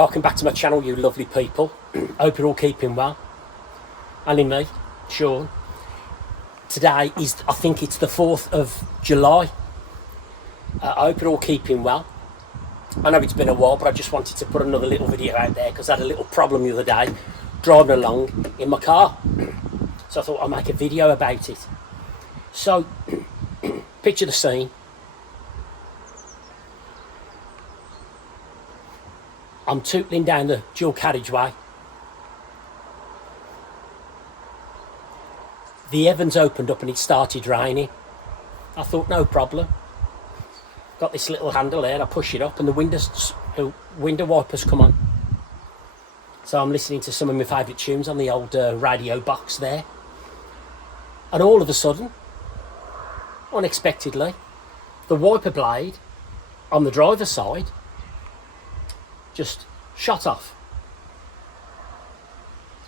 Welcome back to my channel, you lovely people. Hope you're all keeping well. Only me, Sean. Today is, I think it's the 4th of July. I hope you're all keeping well. I know it's been a while, but I just wanted to put another little video out there because I had a little problem the other day driving along in my car. So I thought I'll make a video about it. So, picture the scene. I'm tootling down the dual carriageway. The heavens opened up and it started raining. I thought, no problem. Got this little handle there, I push it up and the window wipers come on. So I'm listening to some of my favourite tunes on the old radio box there. And all of a sudden, unexpectedly, the wiper blade on the driver's side just shot off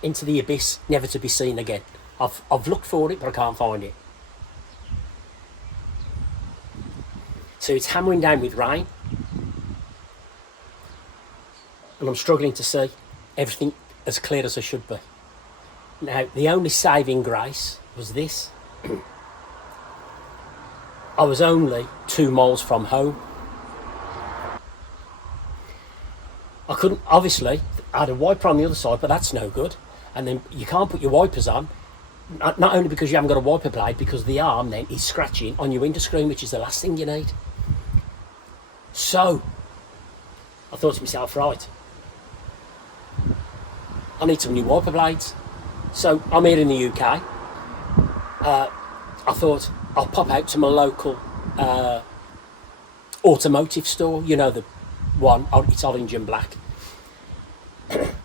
into the abyss, never to be seen again. I've looked for it, but I can't find it. So it's hammering down with rain, and I'm struggling to see everything as clear as I should be. Now, the only saving grace was this. I was only 2 miles from home. I couldn't, obviously, I had a wiper on the other side, but that's no good. And then you can't put your wipers on, not only because you haven't got a wiper blade, because the arm then is scratching on your windscreen, which is the last thing you need. So, I thought to myself, right, I need some new wiper blades. So, I'm here in the UK. I thought I'll pop out to my local automotive store, you know, the one, it's orange and black.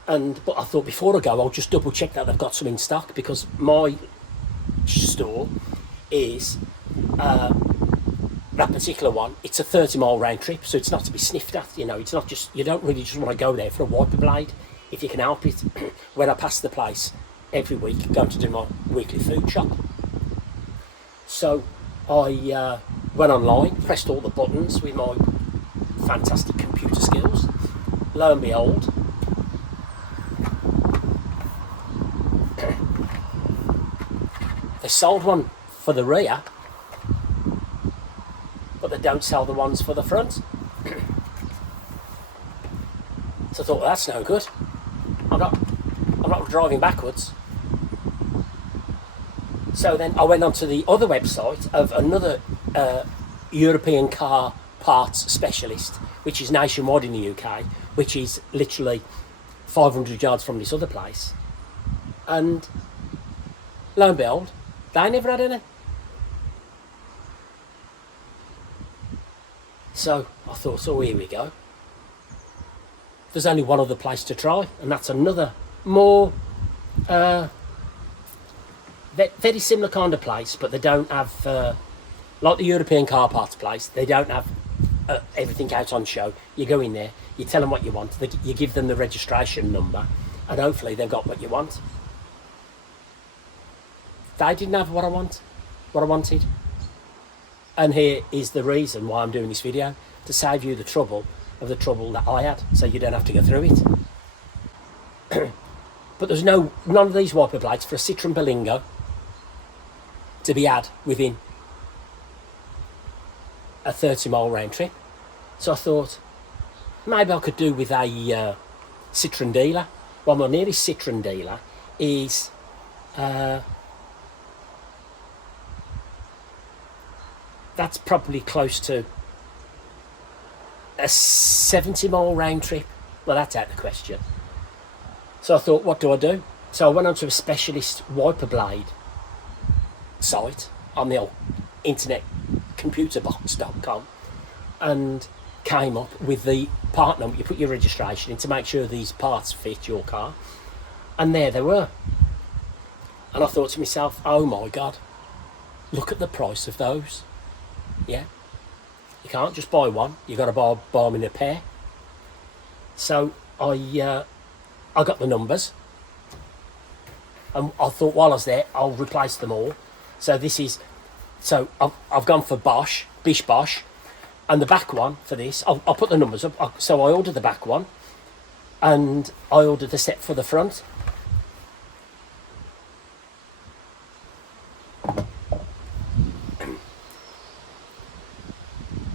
But I thought before I go, I'll just double check that they've got some in stock, because my store is, that particular one, it's a 30-mile round trip, so it's not to be sniffed at, you know, it's not just, you don't really just want to go there for a wiper blade, if you can help it. When I pass the place every week, going to do my weekly food shop. So I went online, pressed all the buttons with my fantastic computer skills. Lo and behold, they sold one for the rear, but they don't sell the ones for the front. So I thought, well, that's no good. I'm not driving backwards. So then I went onto the other website of another European car parts specialist, which is nationwide in the UK, which is literally 500 yards from this other place. And lo and behold, they never had any. So I thought, oh, here we go. There's only one other place to try, and that's another more very similar kind of place, but they don't have, like the European car parts place, they don't have everything out on show. You go in there, you tell them what you want, you give them the registration number, and hopefully they've got what you want. They didn't have what I wanted. And here is the reason why I'm doing this video, to save you the trouble that I had, so you don't have to go through it. But there's none of these wiper blades for a Citroen Berlingo to be had within a 30-mile round trip. So I thought, maybe I could do with a Citroen dealer. Well, my nearest Citroen dealer is that's probably close to a 70-mile round trip. Well, that's out of the question. So I thought, what do I do? So I went onto a specialist wiper blade site on the old internet computerbox.com and came up with the part number. You put your registration in to make sure these parts fit your car, and there they were. And I thought to myself, oh my God, look at the price of those. Yeah, you can't just buy one, you've got to buy them in a pair. So I got the numbers, and I thought while I was there, I'll replace them all. So I've gone for Bish Bosch, and the back one for this, I'll put the numbers up. So I ordered the back one, and I ordered a set for the front.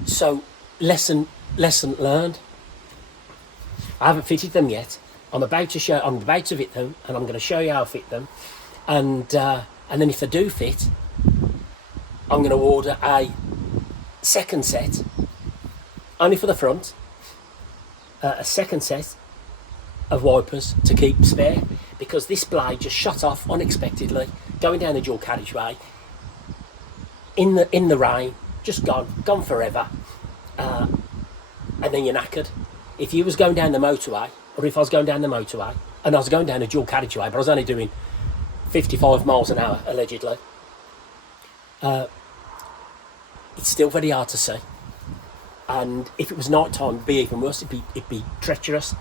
So lesson learned. I haven't fitted them yet. I'm about to fit them, and I'm going to show you how I fit them, and then if they do fit, I'm going to order a second set, only for the front, a second set of wipers to keep spare, because this blade just shot off unexpectedly going down the dual carriageway in the rain, just gone forever, and then you're knackered. If you was going down the motorway, or if I was going down the motorway and I was going down a dual carriageway, but I was only doing 55 miles an hour allegedly, it's still very hard to see, and if it was night time, it'd be even worse. It'd be treacherous.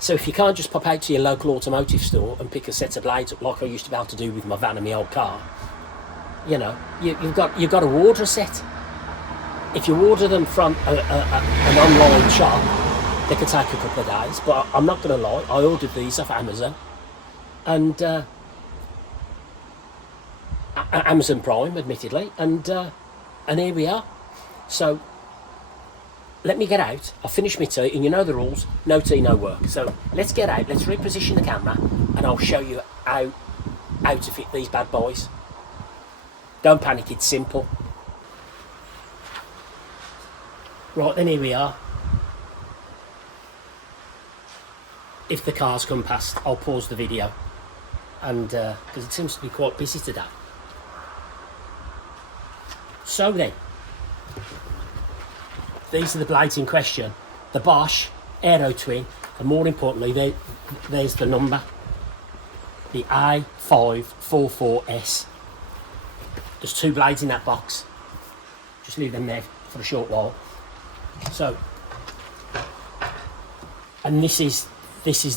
So if you can't just pop out to your local automotive store and pick a set of blades up like I used to be able to do with my van and my old car, you know, you've got to order a set. If you order them from an online shop, they could take a couple of days, but I'm not going to lie, I ordered these off Amazon, and Amazon Prime, admittedly, and here we are. So let me get out. I'll finish my tea, and you know the rules: no tea, no work. So let's get out. Let's reposition the camera, and I'll show you how to fit these bad boys. Don't panic. It's simple. Right then, here we are. If the cars come past, I'll pause the video, and because it seems to be quite busy today. So then, these are the blades in question. The Bosch Aero Twin, and more importantly, there's the number, the I544S. There's 2 blades in that box. Just leave them there for a short while. So, and this is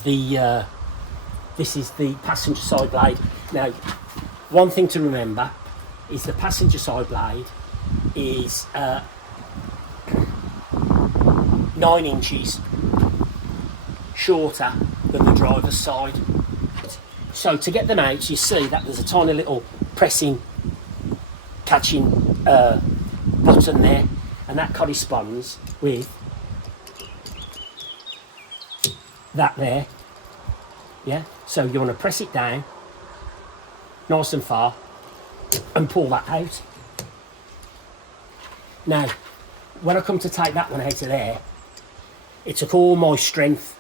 the passenger side blade. Now, one thing to remember is the passenger side blade is 9 inches shorter than the driver's side. So to get them out, you see that there's a tiny little catching button there, and that corresponds with that there. Yeah, so you want to press it down nice and far and pull that out. Now, when I come to take that one out of there, it took all my strength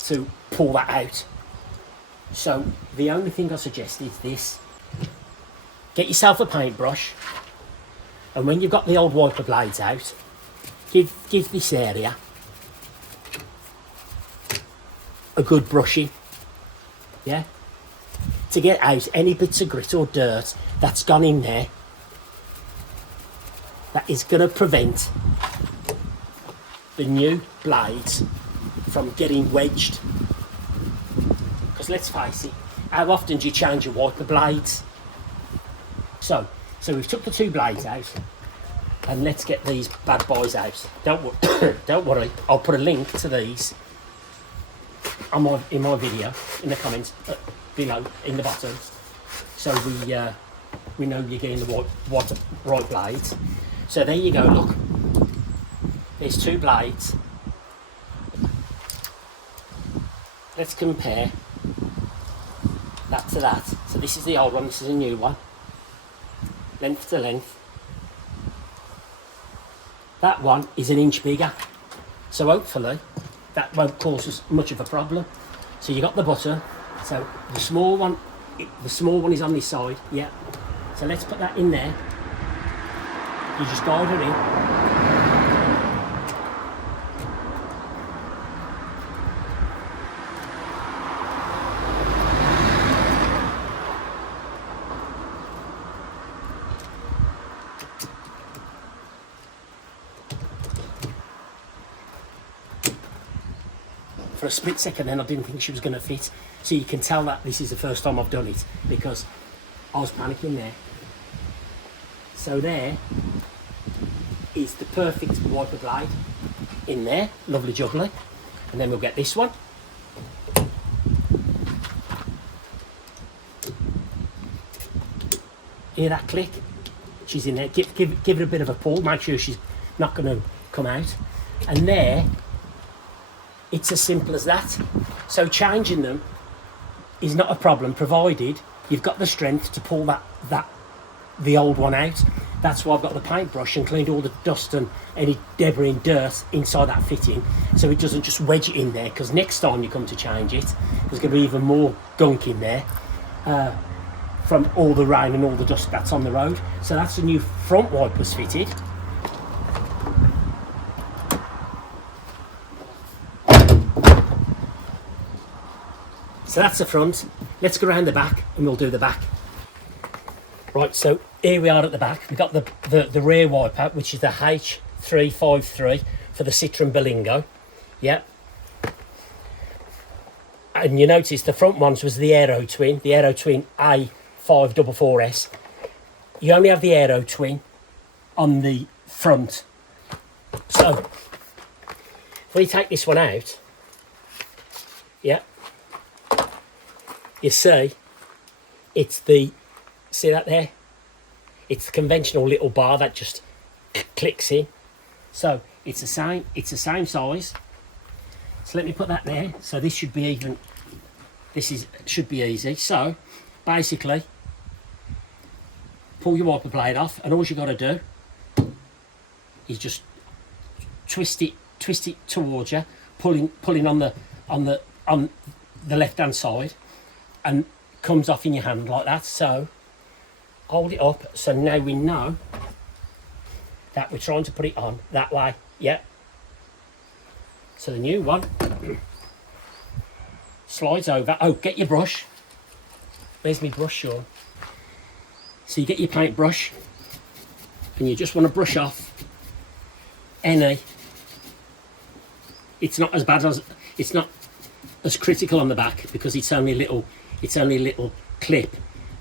to pull that out. So the only thing I suggest is this: get yourself a paintbrush, and when you've got the old wiper blades out, give this area a good brushing, yeah, to get out any bits of grit or dirt that's gone in there. That is going to prevent the new blades from getting wedged. Because let's face it, how often do you change your wiper blades? So we've took the 2 blades out, and let's get these bad boys out. Don't worry, I'll put a link to these in my video in the comments below in the bottom, so we know you're getting the right blades. So there you go, look, there's 2 blades. Let's compare that to that. So this is the old one, this is a new one, length to length. That one is an inch bigger, so hopefully that won't cause us much of a problem. So you got the button. So the small one is on this side, yeah. So let's put that in there. You just guide her in. For a split second then I didn't think she was going to fit. So you can tell that this is the first time I've done it, because I was panicking there. So there is the perfect wiper blade. in there, lovely jubbly. And then we'll get this one. Hear that click? She's in there. Give her a bit of a pull. Make sure she's not going to come out. And there, it's as simple as that. So changing them is not a problem, provided you've got the strength to pull the old one out. That's why I've got the paintbrush and cleaned all the dust and any debris and dirt inside that fitting, so it doesn't just wedge it in there, because next time you come to change it, there's going to be even more gunk in there from all the rain and all the dust that's on the road. So that's the new front wipers fitted. So that's the front. Let's go around the back and we'll do the back. Right, so here we are at the back. We've got the rear wiper, which is the H353 for the Citroen Berlingo. Yeah. And you notice the front ones was the Aero Twin A544S. You only have the Aero Twin on the front. So, if we take this one out, yeah, you see, see that there? It's the conventional little bar that just clicks in. So it's the same size. So let me put that there. So this should be even. Should be easy. So basically, pull your wiper blade off, and all you got to do is just twist it towards you, pulling on the left hand side, and comes off in your hand like that. So hold it up, so now we know that we're trying to put it on that way. Yeah. So the new one slides over. Oh, get your brush. Where's my brush, Sean? So you get your paint brush and you just want to brush off any. It's not as bad as, it's not as critical on the back, because it's only a little clip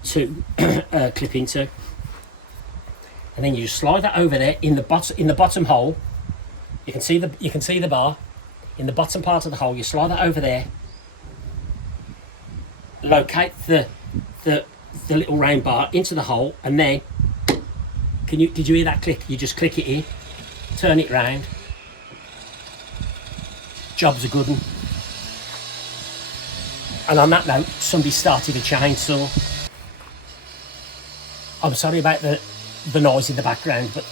to clip into, and then you just slide that over there in the bottom hole. You can see the bar in the bottom part of the hole. You slide that over there, locate the little round bar into the hole, and then did you hear that click? You just click it in, turn it round. Job's a good one. And on that note, somebody started a chainsaw. I'm sorry about the noise in the background, but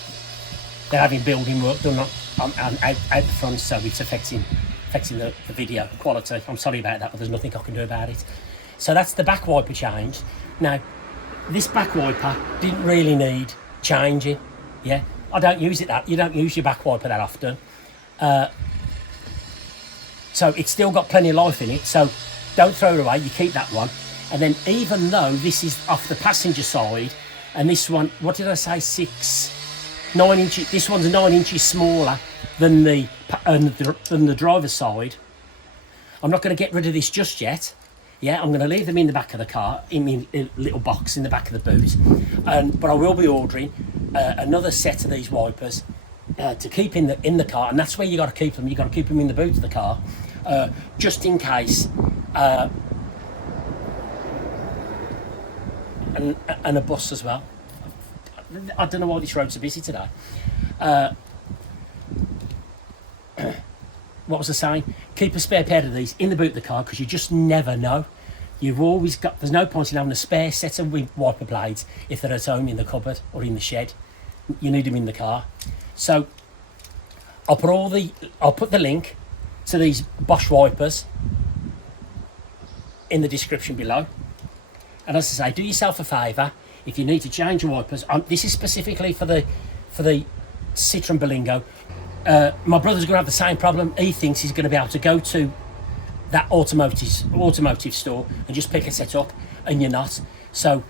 they're having building work done out the front, so it's affecting the video quality. I'm sorry about that, but there's nothing I can do about it. So that's the back wiper change. Now, this back wiper didn't really need changing. Yeah, I don't use it you don't use your back wiper that often. So it's still got plenty of life in it, so don't throw it away, you keep that one. And then, even though this is off the passenger side, and this one, what did I say, 9 inches, this one's 9 inches smaller than the driver's side, I'm not going to get rid of this just yet. Yeah, I'm going to leave them in the back of the car, in a little box in the back of the boot. But I will be ordering another set of these wipers to keep in the car, and that's where you got to keep them. You got to keep them in the boot of the car, just in case. And a bus as well. I don't know why this road's so busy today. What was I saying? Keep a spare pair of these in the boot of the car, because you just never know. You've always got. There's no point in having a spare set of wiper blades if they're at home in the cupboard or in the shed. You need them in the car. So I'll put the link to these Bosch wipers in the description below. And as I say, do yourself a favour, if you need to change your wipers. This is specifically for the Citroen Berlingo. My brother's going to have the same problem. He thinks he's going to be able to go to that automotive store and just pick a set up, and you're not. So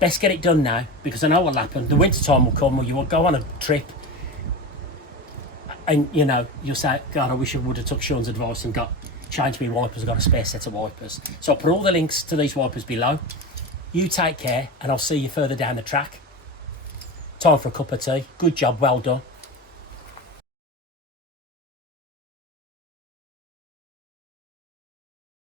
best get it done now, because I know what'll happen. The winter time will come, or you will go on a trip, and you'll say, God, I wish I would have took Sean's advice and changed my wipers, got a spare set of wipers. So I'll put all the links to these wipers below. You take care, and I'll see you further down the track. Time for a cup of tea. Good job, well done.